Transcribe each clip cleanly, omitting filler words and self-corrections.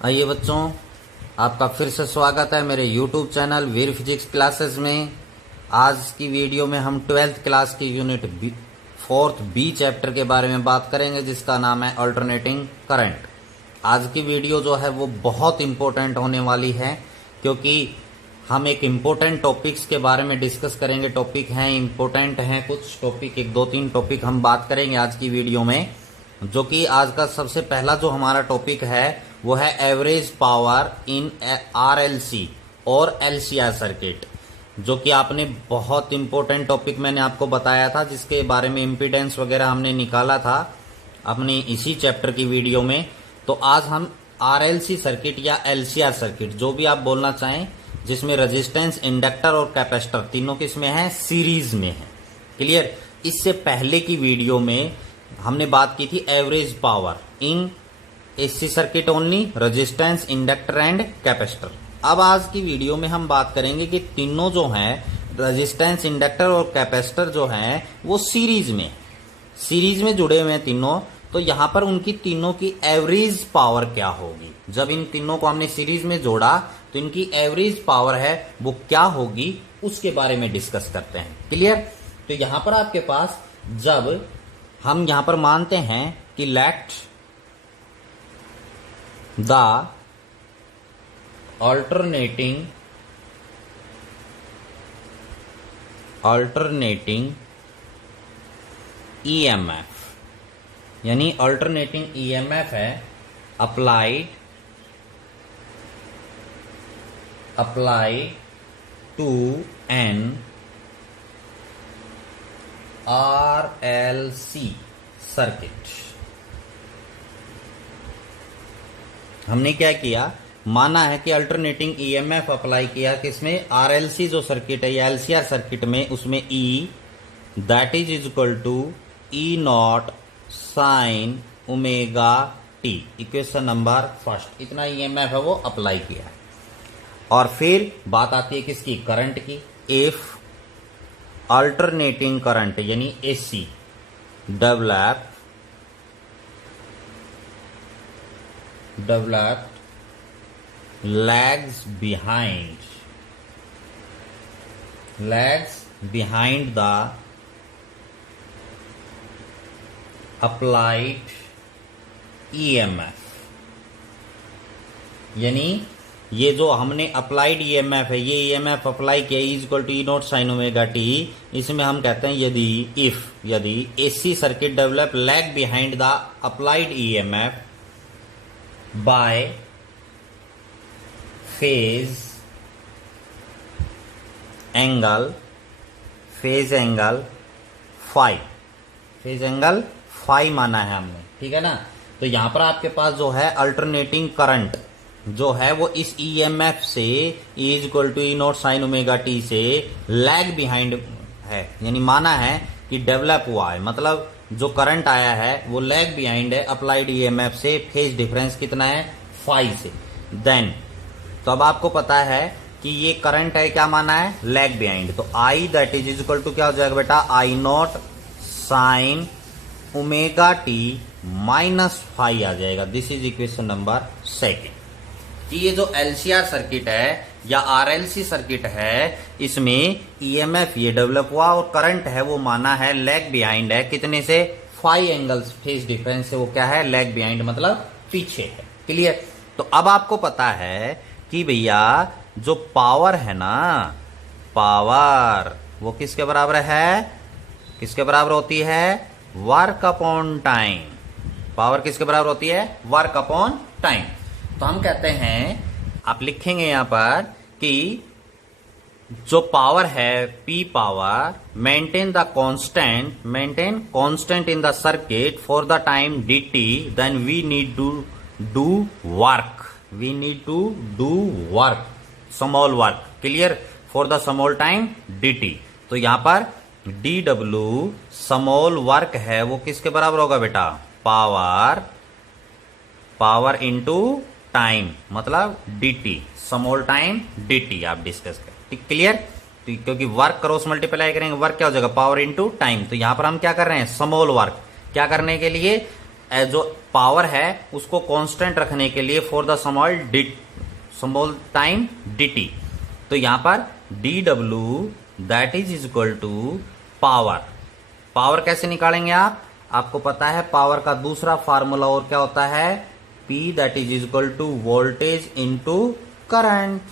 आइए बच्चों, आपका फिर से स्वागत है मेरे YouTube चैनल वीर फिजिक्स क्लासेस में। आज की वीडियो में हम 12th क्लास की यूनिट 4th बी चैप्टर के बारे में बात करेंगे, जिसका नाम है अल्टरनेटिंग करंट। आज की वीडियो जो है वो बहुत इम्पोर्टेंट होने वाली है, क्योंकि हम एक इम्पोर्टेंट टॉपिक्स के बारे में डिस्कस करेंगे। टॉपिक हैं इम्पोर्टेंट हैं, कुछ टॉपिक, एक दो तीन टॉपिक हम बात करेंगे आज की वीडियो में। जो कि आज का सबसे पहला जो हमारा टॉपिक है वो है एवरेज पावर इन आरएलसी और एलसीआर सर्किट, जो कि आपने बहुत इंपॉर्टेंट टॉपिक मैंने आपको बताया था, जिसके बारे में इम्पीडेंस वगैरह हमने निकाला था अपने इसी चैप्टर की वीडियो में। तो आज हम आरएलसी सर्किट या एलसीआर सर्किट, जो भी आप बोलना चाहें, जिसमें रेजिस्टेंस, इंडक्टर और कैपेसिटर तीनों किसमें है, सीरीज में है। क्लियर। इससे पहले की वीडियो में हमने बात की थी average power in AC circuit only, resistance, inductor and capacitor. अब आज की वीडियो में हम बात करेंगे कि तीनों जो हैं, रेजिस्टेंस, इंडक्टर और कैपेसिटर जो हैं, वो सीरीज में जुड़े हुए हैं तीनों। तो यहां पर उनकी तीनों की एवरेज पावर क्या होगी। जब इन तीनों को हमने सीरीज में जोड़ा तो इनकी एवरेज पावर है वो क्या होगी, उसके बारे में डिस्कस करते हैं। क्लियर। तो यहां पर आपके पास, जब हम यहां पर मानते हैं कि लेट द अल्टरनेटिंग ईएमएफ, यानी अल्टरनेटिंग ईएमएफ है applied to an RLC circuit. हमने क्या किया, माना है कि अल्टरनेटिंग ईएमएफ अप्लाई किया किसमें, आरएलसी जो सर्किट है या एलसीआर सर्किट में, उसमें E that is equal to E not sine omega T, equation number first. इतना ईएमएफ है वो अप्लाई किया है। और फिर बात आती है किसकी, करंट की। इफ अल्टरनेटिंग करंट यानी AC developed lags behind the applied EMF, यानी ये जो हमने अप्लाइड ईएमएफ है, ये ईएमएफ अप्लाई किया is equal to E not sine omega t. इसमें हम कहते हैं यदि AC circuit develop lag behind the applied EMF by phase angle phi माना है हमने, ठीक है ना। तो यहां पर आपके पास जो है अल्टरनेटिंग करंट जो है वो इस ईएमएफ से is equal to E not sine omega t से लैग बिहाइंड है, यानी माना है कि डेवलप हुआ है, मतलब जो करंट आया है वो लैग बिहाइंड है अप्लाइड ईएमएफ से। फेज डिफरेंस कितना है, फाई से। देन तो अब आपको पता है कि ये करंट है, क्या माना है, लैग बिहाइंड। तो I that is equal to क्या हो जाएगा बेटा, I not sine omega T minus phi आ जाएगा। This is equation number second. कि ये जो एलसीआर सर्किट है या आरएलसी सर्किट है, इसमें ईएमएफ ये डेवलप हुआ और करंट है वो माना है लैग बिहाइंड है, कितने से, फाई एंगल्स फेज डिफरेंस से वो क्या है, लैग बिहाइंड, मतलब पीछे है। क्लियर। तो अब आपको पता है कि भैया जो पावर है ना, पावर वो किसके बराबर है, किसके बराबर होती है, वर्क अपॉन टाइम। पावर किसके बराबर होती है, वर्क अपॉन टाइम। तो हम कहते हैं, आप लिखेंगे यहां पर कि जो पावर है P power maintain constant in the circuit for the time dt, then we need to do work, small work. Clear. For the small time dt। तो यहां पर dw स्मॉल वर्क है वो किसके बराबर होगा बेटा, पावर इंटू टाइम, मतलब dt, स्मॉल टाइम dt आप डिस्कस करें। क्लियर। तो क्योंकि वर्क क्रॉस मल्टीप्लाई करेंगे, वर्क क्या हो जाएगा, पावर इंटू टाइम। तो यहां पर हम क्या कर रहे हैं, स्मॉल वर्क क्या करने के लिए, जो पावर है उसको कांस्टेंट रखने के लिए for the small time dt, तो यहां पर dw that is equal to power. Power कैसे निकालेंगे आप? आपको पता है पावर का दूसरा फार्मूला और क्या होता है? P that is equal to voltage into current.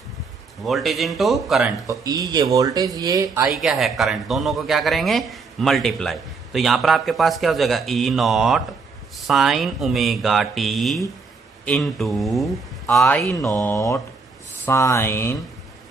Voltage into current, तो E ये वोल्टेज, ये I क्या है? करंट। दोनों को क्या करेंगे? मल्टीप्लाई। तो यहां पर आपके पास क्या हो जाएगा? E not sine omega T into I not sine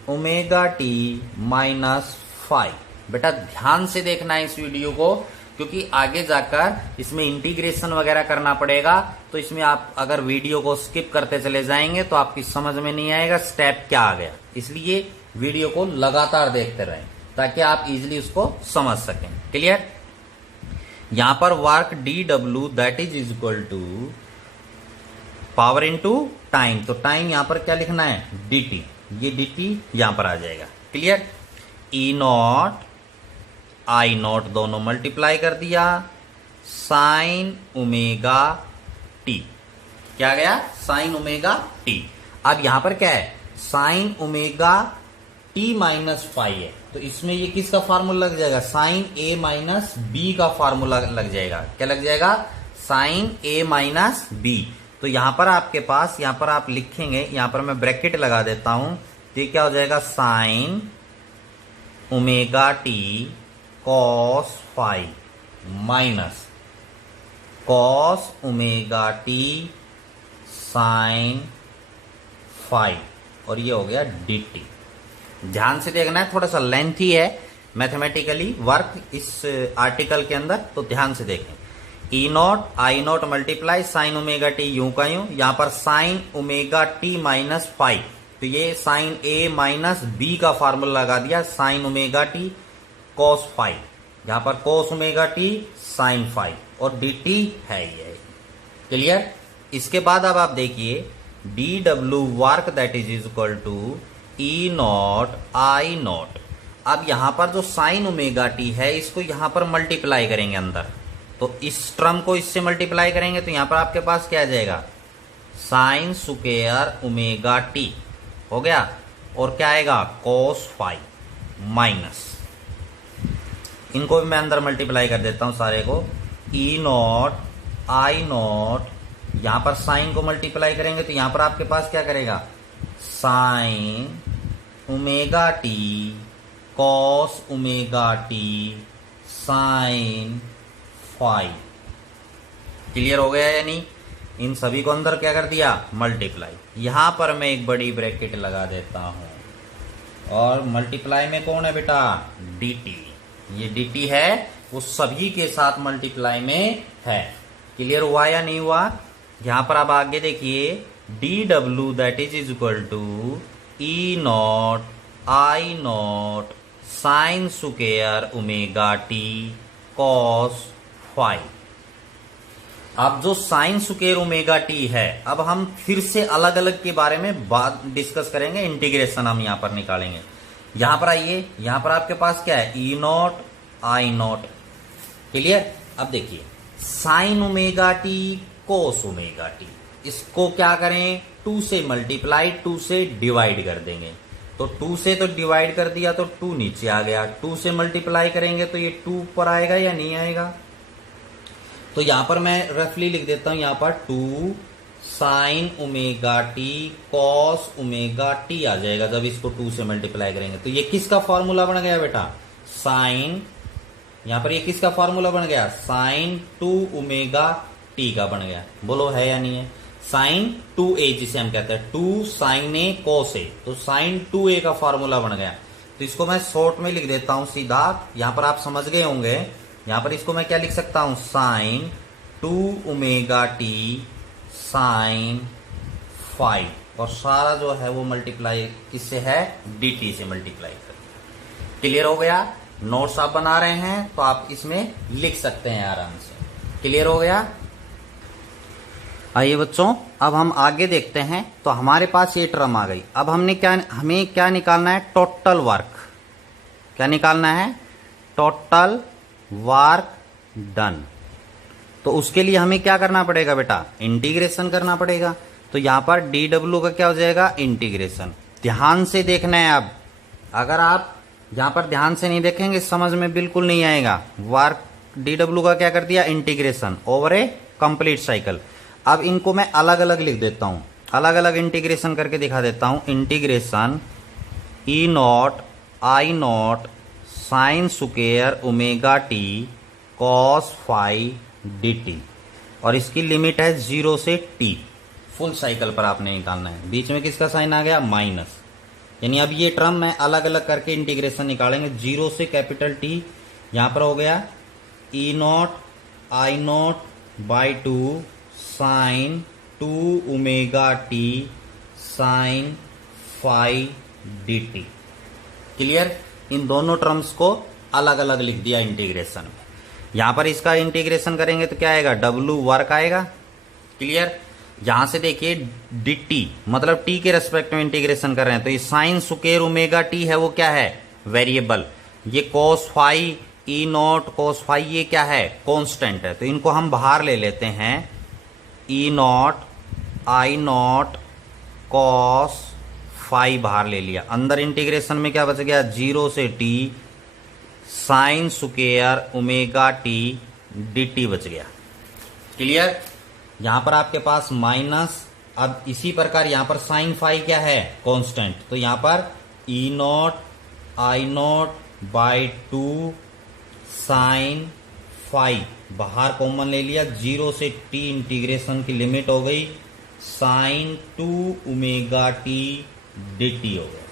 omega T minus 5। बेटा ध्यान से देखना है इस वीडियो को, क्योंकि आगे जाकर इसमें इंटीग्रेशन वगैरह करना पड़ेगा। तो इसमें आप अगर वीडियो को स्किप करते चले जाएंगे तो आपकी समझ में नहीं आएगा स्टेप क्या आ गया। इसलिए वीडियो को लगातार देखते रहें ताकि आप इजीली उसको समझ सकें। क्लियर? यहां पर work dw that is equal to power into time, तो टाइम यहां पर क्या लिखना है? dt, ये dt यहां पर आ जाएगा। Clear? E not I not दोनों मल्टीप्लाई कर दिया, साइन ओमेगा टी, क्या गया? Sign omega T. अब यहां पर क्या है? साइन ओमेगा टी माइनस 5 है, तो इसमें ये किसका फार्मूला लग जाएगा? साइन ए माइनस बी का फार्मूला लग जाएगा। क्या लग जाएगा? साइन ए माइनस बी। तो यहां पर आपके पास, यहां पर आप लिखेंगे, यहां पर मैं ब्रैकेट लगा देता हूं, तो ये क्या हो जाएगा? Sine omega T cos 5 minus cos omega T sine 5, और ये हो गया dt। ध्यान से देखना है, थोड़ा सा लेंथी है मैथमेटिकली वर्क इस आर्टिकल के अंदर, तो ध्यान से देखें। E not I not multiply sign omega T यूं का यूं, यहां पर साइन ओमेगा टी माइनस 5, तो ये साइन ए माइनस बी का फार्मूला लगा दिया, साइन ओमेगा टी कॉस 5, यहां पर कॉस ओमेगा टी साइन 5, और dt है ये। क्लियर? इसके बाद अब आप देखिए dw work that is equal to E not I not. अब यहां पर जो साइन ओमेगा टी है इसको यहां पर मल्टीप्लाई करेंगे अंदर, तो इस टर्म को इससे मल्टीप्लाई करेंगे, तो यहां पर आपके पास क्या आ जाएगा? साइन स्क्वायर ओमेगा टी हो गया, और क्या आएगा? कॉस 5 माइनस, इनको भी मैं अंदर मल्टीप्लाई कर देता हूं सारे को। E नॉट I नॉट, यहां पर साइन को मल्टीप्लाई करेंगे तो यहां पर आपके पास क्या करेगा? Sine omega T cos omega T sine 5। Clear हो गया या नहीं? इन सभी को अंदर क्या कर दिया? मल्टीप्लाई। यहां पर मैं एक बड़ी ब्रैकेट लगा देता हूं, और मल्टीप्लाई में कौन है बेटा? dt। ये dt है, वो सभी के साथ मल्टीप्लाई में है। क्लियर हुआ या नहीं हुआ? यहां पर आप आगे देखिए, dw that is equal to E not I not sine square omega T cos 5। अब जो साइन स्क्वायर ओमेगा टी है, अब हम फिर से अलग अलग के बारे में बात डिस्कस करेंगे, इंटीग्रेशन हम यहां पर निकालेंगे। यहां पर आइए, यहां पर आपके पास क्या है? E not I not. Clear? अब देखिए साइन ओमेगा टी कोस ओमेगा टी, इसको क्या करें? 2 से मल्टीप्लाई, 2 से डिवाइड कर देंगे, तो 2 से तो डिवाइड कर दिया तो 2 नीचे आ गया, 2 से मल्टीप्लाई करेंगे तो ये 2 ऊपर आएगा या नहीं आएगा? तो यहां पर मैं रफली लिख देता हूं, यहां पर 2 sine omega T cos omega T आ जाएगा जब इसको 2 से मल्टीप्लाई करेंगे। तो ये किसका फॉर्मूला बन गया बेटा? साइन, यहां पर ये किसका फॉर्मूला बन गया? साइन 2 ओमेगा टी का बन गया। बोलो है या नहीं है? साइन 2a जिसे हम कहते हैं, 2 साइन ए कॉस ए, तो साइन 2a का फॉर्मूला बन गया। तो इसको मैं शॉर्ट में लिख देता हूं सीधा, यहां पर आप समझ गए होंगे। यहां पर इसको मैं क्या लिख सकता हूं? साइन 2 ओमेगा टी साइन 5, और सारा जो है वो मल्टीप्लाई किससे है? dt से मल्टीप्लाई कर। क्लियर हो गया? नोट्स आप बना रहे हैं तो आप इसमें लिख सकते हैं आराम से। क्लियर हो गया? आइए बच्चों, अब हम आगे देखते हैं। तो हमारे पास ये टर्म आ गई। अब हमें क्या निकालना है? Total work. क्या निकालना है? Total work done. तो उसके लिए हमें क्या करना पड़ेगा बेटा, इंटीग्रेशन करना पड़ेगा। तो यहां पर डी डब्ल्यू का क्या हो जाएगा, इंटीग्रेशन। ध्यान से देखना है। अब अगर आप यहां पर ध्यान से नहीं देखेंगे समझ में बिल्कुल नहीं आएगा। वर्क डी डब्ल्यू का क्या कर दिया, इंटीग्रेशन ओवर ए कंप्लीट साइकिल। अब इनको मैं अलग अलग लिख देता हूं, अलग अलग इंटीग्रेशन करके दिखा देता हूं। Integration E not I not sine square omega T cos phi D t, और इसकी लिमिट है 0 से t। फुल साइकिल पर आपने निकालना है। बीच में किसका साइन आ गया, माइनस। यानी अब ये टर्म मैं अलग अलग करके इंटीग्रेशन निकालेंगे। 0 से कैपिटल T, यहां पर हो गया E not I naught by 2 sine 2 omega T sine phi D T. Clear. इन दोनों टर्म्स को अलग अलग लिख दिया इंटीग्रेशन में। यहां पर इसका इंटीग्रेशन करेंगे तो क्या आएगा, W वर्क आएगा। क्लियर। यहां से देखिए dt मतलब t के रेस्पेक्ट में इंटीग्रेशन कर रहे हैं, तो ये साइन स्क्वायर ओमेगा t है, वो क्या है, वेरिएबल। ये cos phi E not cos phi ये क्या है, कांस्टेंट है। तो इनको हम बाहर ले लेते हैं। E not I naught cos phi बाहर ले लिया। अंदर इंटीग्रेशन में क्या बच गया, 0 से t sign square omega t d T बच गया। क्लियर। यहां पर आपके पास माइनस। अब इसी प्रकार यहां पर साइन फाई क्या है, कांस्टेंट। तो यहां पर E not I naught by 2 sine phi बाहर कॉमन ले लिया। 0 से t इंटीग्रेशन की लिमिट हो गई sine 2 omega t d t हो गया।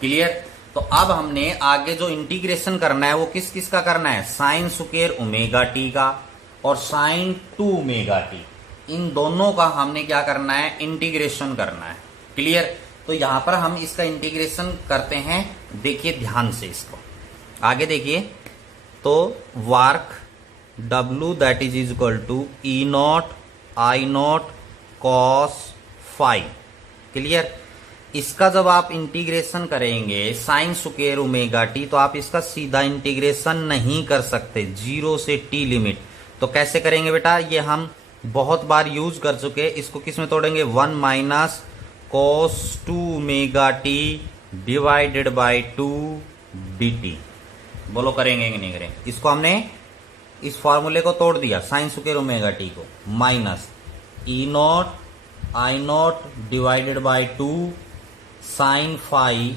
क्लियर। तो अब हमने आगे जो इंटीग्रेशन करना है वो किस किस का करना है, साइन स्क्वायर ओमेगा टी का और साइन 2 ओमेगा टी, इन दोनों का हमने क्या करना है, इंटीग्रेशन करना है। क्लियर। तो यहां पर हम इसका इंटीग्रेशन करते हैं। देखिए ध्यान से इसको आगे देखिए। तो work W that is equal to E not I not cos phi. Clear. इसका जब आप इंटीग्रेशन करेंगे साइन स्क्वायर ओमेगा टी, तो आप इसका सीधा इंटीग्रेशन नहीं कर सकते, 0 से t लिमिट। तो कैसे करेंगे बेटा, ये हम बहुत बार यूज कर चुके। इसको किस में तोड़ेंगे, 1 minus cos 2 omega T divided by 2 D T. बोलो करेंगे कि नहीं करेंगे। इसको हमने इस फॉर्मूले को तोड़ दिया, साइन स्क्वायर ओमेगा टी को, minus E not I not divided by 2 sine phi.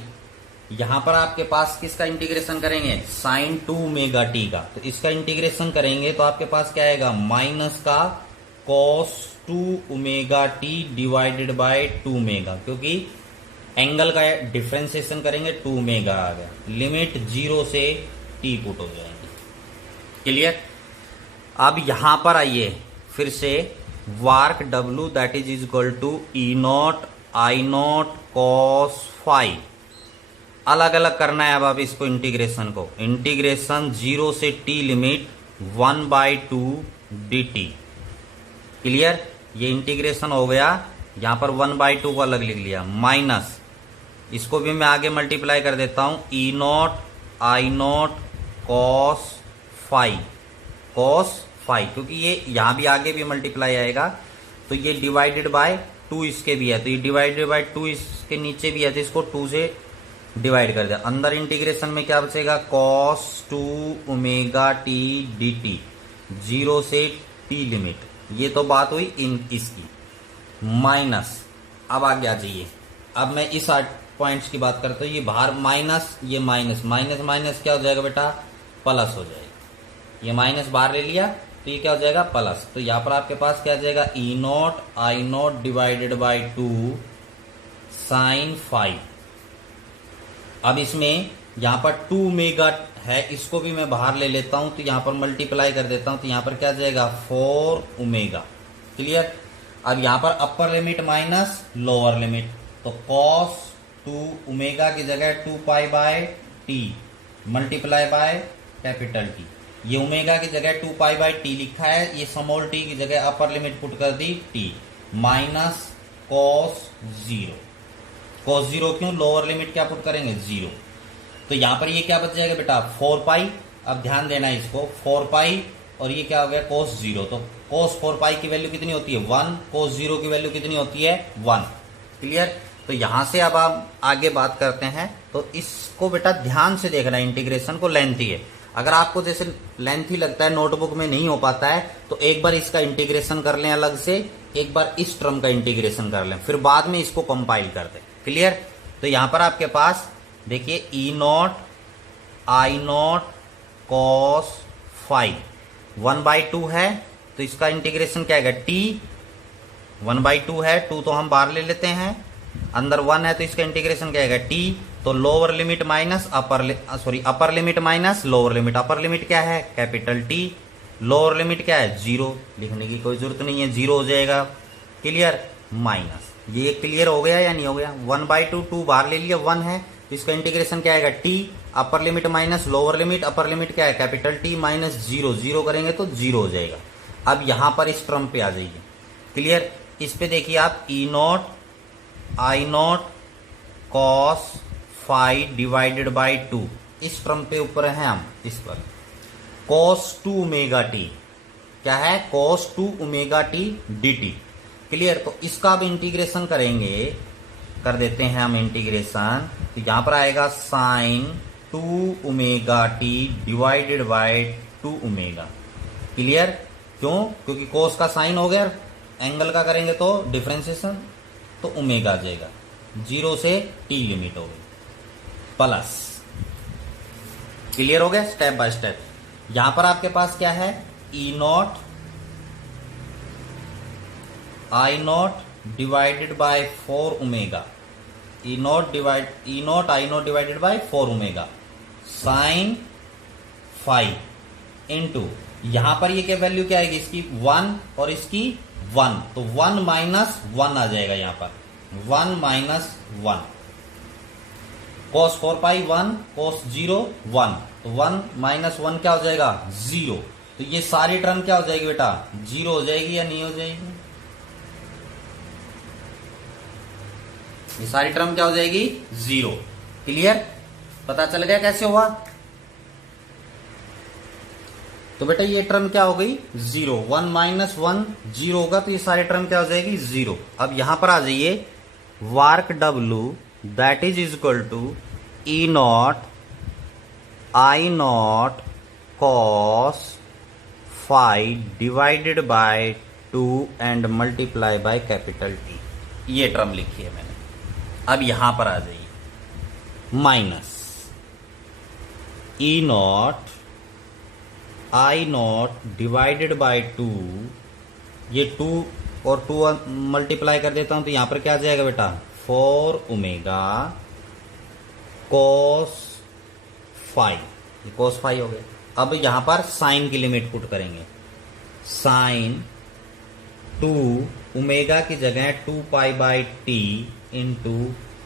यहां पर आपके पास किसका इंटीग्रेशन करेंगे, साइन 2 ओमेगा टी का। तो इसका इंटीग्रेशन करेंगे तो आपके पास क्या आएगा, माइनस का cos 2 omega T divided by 2 omega, क्योंकि एंगल का डिफरेंशिएशन करेंगे 2 ओमेगा आ गया। लिमिट 0 से t पुट हो जाएंगे। क्लियर। अब यहां पर आइए फिर से, work W that is equal to E not I not cos phi. अलग अलग करना है अब आप इसको इंटीग्रेशन को। इंटीग्रेशन 0 से t लिमिट 1/2 dt। क्लियर। ये इंटीग्रेशन हो गया। यहां पर 1/2 को अलग लिख लिया, माइनस इसको भी मैं आगे मल्टीप्लाई कर देता हूं, E not I not cos phi. Cos phi क्योंकि ये यहां भी आगे भी मल्टीप्लाई आएगा, तो ये डिवाइडेड बाय 2 इसके भी है, तो ये डिवाइडेड बाय 2 इसके नीचे भी है, तो इसको 2 से डिवाइड कर दिया। अंदर इंटीग्रेशन में क्या बचेगा, cos 2 omega t d T, 0 से t लिमिट। ये तो बात हुई इन इसकी, माइनस। अब आगे आ जाइए। अब मैं इस पॉइंट्स की बात करता हूं। ये बाहर माइनस, ये माइनस, माइनस माइनस क्या हो जाएगा बेटा, प्लस हो जाएगा। ये माइनस बाहर ले लिया तो ये क्या हो जाएगा, प्लस। तो यहां पर आपके पास क्या आ जाएगा, E not I not divided by 2 sine phi. अब इसमें यहां पर 2 ओमेगा है, इसको भी मैं बाहर ले लेता हूं, तो यहां पर मल्टीप्लाई कर देता हूं, तो यहां पर क्या आ जाएगा 4 ओमेगा। क्लियर। अब यहां पर upper limit minus lower limit, तो cos 2 ओमेगा की जगह 2 pi by T multiply by capital T. ये ओमेगा की जगह 2 पाई बाय टी लिखा है, ये स्मॉल टी की जगह अपर लिमिट पुट कर दी टी, माइनस cos 0। cos 0 क्यों, लोअर लिमिट क्या पुट करेंगे 0। तो यहां पर ये क्या बच जाएगा बेटा 4 पाई। अब ध्यान देना इसको, 4 पाई और ये क्या हो गया cos 0। तो cos 4 पाई की वैल्यू कितनी होती है 1, cos 0 की वैल्यू कितनी होती है 1। क्लियर। तो यहां से अब आप आगे बात करते हैं। तो इसको बेटा ध्यान से देखना, इंटीग्रेशन को लेंथी है। अगर आपको जैसे लेंथी लगता है, नोटबुक में नहीं हो पाता है, तो एक बार इसका इंटीग्रेशन कर लें अलग से, एक बार इस टर्म का इंटीग्रेशन कर लें, फिर बाद में इसको कंपाइल कर दें। क्लियर। तो यहां पर आपके पास देखिए E0 I0 cos phi 1/2 है, तो इसका इंटीग्रेशन क्या है t 1/2 है, 2 तो हम बाहर ले लेते हैं, अंदर 1 है, तो इसका इंटीग्रेशन क्या है t। तो lower limit minus upper limit minus lower limit, upper limit क्या है कैपिटल T, लोअर लिमिट क्या है 0, लिखने की कोई जरूरत नहीं है, 0 हो जाएगा। क्लियर। माइनस ये क्लियर हो गया या नहीं हो गया। 1/2 2 बाहर ले लिया, 1 है, तो इसका इंटीग्रेशन क्या आएगा t, upper limit minus lower limit, upper limit क्या है कैपिटल T माइनस 0, 0 करेंगे तो 0 हो जाएगा। अब यहां पर इस टर्म पे आ जाइए। क्लियर। इस पे देखिए आप E0 I0 cos phi divided by 2, इस टर्म पे ऊपर है हम, इस पर cos 2 ओमेगा t क्या है cos 2 omega t dt। Clear. तो इसका अब इंटीग्रेशन करेंगे, कर देते हैं हम इंटीग्रेशन। तो यहां पर आएगा sine 2 omega t divided by 2 omega. Clear. क्यों, क्योंकि कोस का साइन हो गया, एंगल का करेंगे तो डिफरेंशिएशन, तो ओमेगा आ जाएगा, 0 से t लिमिट हो गई प्लस। क्लियर हो गया स्टेप बाय स्टेप। यहां पर आपके पास क्या है E0 I0 divided bye 4 omega, E0 I0 divided bye 4 omega sine 5 into, यहां पर ये क्या वैल्यू क्या आएगी इसकी 1 और इसकी 1, तो 1 माइनस 1 आ जाएगा यहां पर, 1 माइनस 1, cos 4 पाई 1, cos 0 1, तो 1 माइनस 1 क्या हो जाएगा 0। तो ये सारी टर्म क्या हो जाएगी बेटा 0 हो जाएगी या नहीं हो जाएगी, ये सारी टर्म क्या हो जाएगी 0। क्लियर। पता चल गया कैसे हुआ। तो बेटा ये टर्म क्या हो गई 0, 1 माइनस 1 0 होगा, तो ये सारी टर्म क्या हो जाएगी 0। अब यहां पर आ जाइए, work W that is equal to E0 I0 cos phi divided by 2 and multiply by capital T, ये टर्म लिखी है मैंने। अब यहां पर आ जाइए, minus E0 I0 divided by 2, ये 2 और 2 मल्टीप्लाई कर देता हूं, तो यहां पर क्या आ जाएगा बेटा 4 omega cos phi, cos phi हो गया। अब यहां पर साइन की लिमिट पुट करेंगे, साइन 2 ओमेगा की जगह 2 pi by T into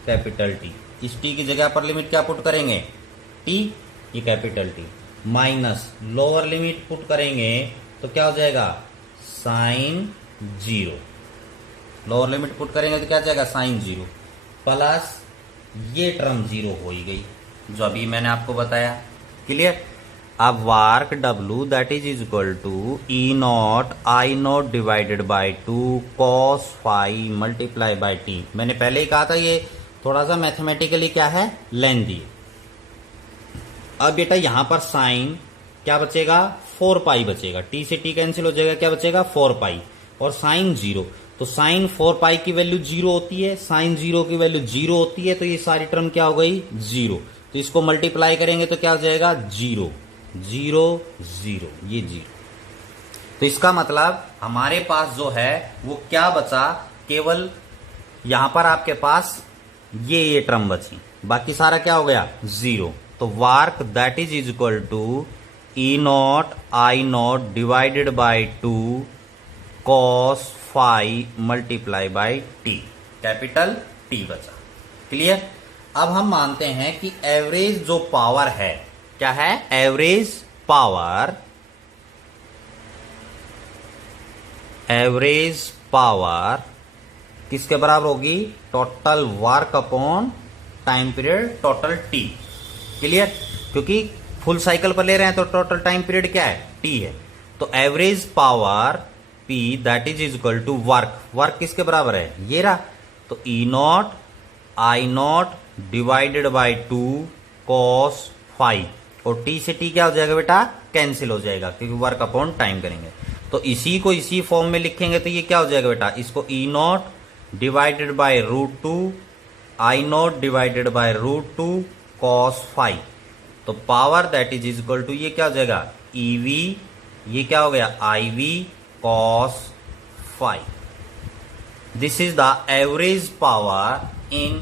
capital T, इस टी की जगह पर लिमिट क्या पुट करेंगे टी, ये capital T, minus lower limit put करेंगे तो क्या हो जाएगा साइन 0, लोअर लिमिट पुट करेंगे तो क्या आ जाएगा साइन 0, प्लस ये टर्म 0 हो ही गई जो अभी मैंने आपको बताया। क्लियर। अब work W that is equal to E0 I0 divided by 2 cos phi multiply by t, मैंने पहले ही कहा था ये थोड़ा सा मैथमेटिकली क्या है लेंथी। अब बेटा यहां पर साइन क्या बचेगा 4 पाई बचेगा, t से t कैंसिल हो जाएगा, क्या बचेगा 4 पाई, और साइन 0, तो साइन 4 पाई की वैल्यू 0 होती है, साइन 0 की वैल्यू 0 होती है, तो ये सारी टर्म क्या हो गई 0, तो इसको मल्टीप्लाई करेंगे तो क्या हो जाएगा 0 0 0, ये 0। तो इसका मतलब हमारे पास जो है वो क्या बचा, केवल यहां पर आपके पास ये टर्म बची, बाकी सारा क्या हो गया 0। तो work that is equal to E0 I0 divided by 2 cos phi multiply by t, capital T बचा। क्लियर। अब हम मानते हैं कि एवरेज जो पावर है क्या है, एवरेज पावर किसके बराबर होगी, total work upon time period total T. Clear. क्योंकि फुल साइकिल पर ले रहे हैं तो टोटल टाइम पीरियड क्या है t है, तो average power P that is equal to work किसके बराबर है, ये रहा, तो E not I not divided by 2 cos phi, और T से T क्या हो जाएगा बेटा, कैंसिल हो जाएगा, क्योंकि वर्क अपॉन टाइम करेंगे। तो इसी को इसी फॉर्म में लिखेंगे तो ये क्या हो जाएगा बेटा, इसको E not divided by √2 I not divided by √2 cos phi, तो power that is equal to ये क्या हो जाएगा, EV, ये क्या हो गया, IV cos phi. This is the average power in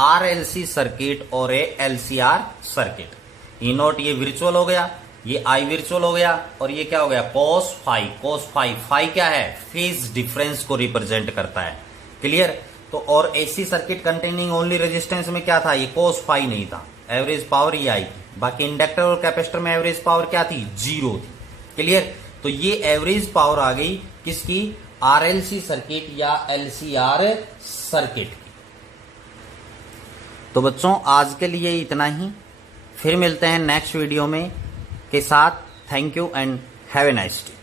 RLC circuit और a LCR circuit. E not ये वर्चुअल हो गया, ये I वर्चुअल हो गया, और ये क्या हो गया, cos फाई। फाई क्या है, फेज डिफरेंस को रिप्रेजेंट करता है, क्लियर। तो और AC circuit containing only resistance में क्या था, ये cos फाई नहीं था, एवरेज पावर ये आई थी। बाकी इंडक्टर और कैपेसिटर में एवरेज पावर क्या थी, 0 थी, क्लियर। तो ये एवरेज पावर आ गई किसकी, RLC सर्किट या LCR सर्किट की। तो बच्चों आज के लिए इतना ही, फिर मिलते हैं नेक्स्ट वीडियो में के साथ। Thank you and have a nice day.